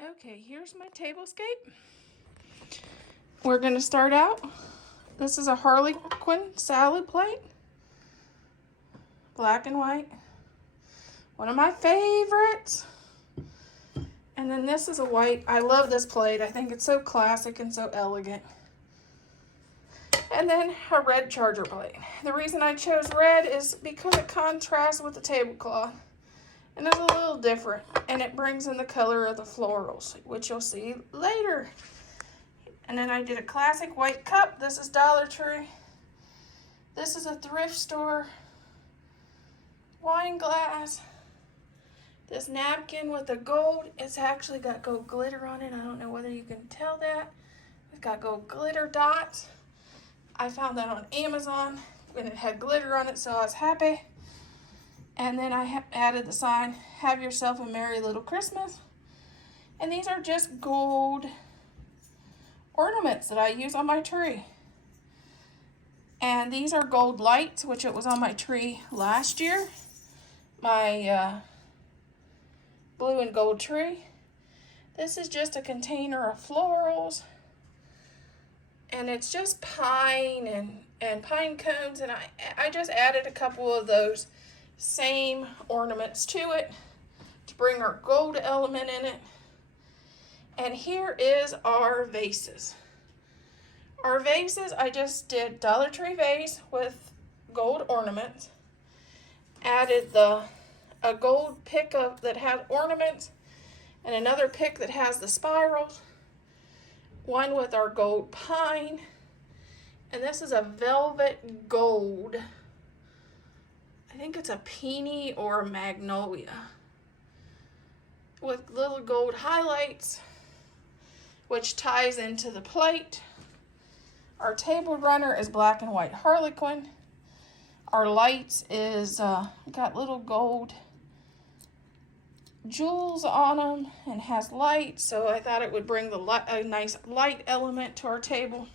Okay, here's my tablescape. We're going to start out. This is a Harlequin salad plate. Black and white. One of my favorites. And then this is a white. I love this plate. I think it's so classic and so elegant. And then a red charger plate. The reason I chose red is because it contrasts with the tablecloth. And it's a little different. And it brings in the color of the florals, which you'll see later. And then I did a classic white cup. This is Dollar Tree. This is a thrift store wine glass. This napkin with the gold, it's actually got gold glitter on it. I don't know whether you can tell that. It's got gold glitter dots. I found that on Amazon and it had glitter on it, so I was happy. And then I added the sign, "Have yourself a merry little Christmas." And these are just gold ornaments that I use on my tree. And these are gold lights, which it was on my tree last year. My blue and gold tree. This is just a container of florals. And it's just pine and pine cones. And I just added a couple of those same ornaments to it to bring our gold element in it. And here is our vases. Our vases, I just did Dollar Tree vase with gold ornaments. Added a gold pick that had ornaments and another pick that has the spirals. One with our gold pine. And this is a velvet gold. I think it's a peony or a magnolia. With little gold highlights, which ties into the plate. Our table runner is black and white Harlequin. Our lights is got little gold jewels on them and has light, so I thought it would bring a nice light element to our table.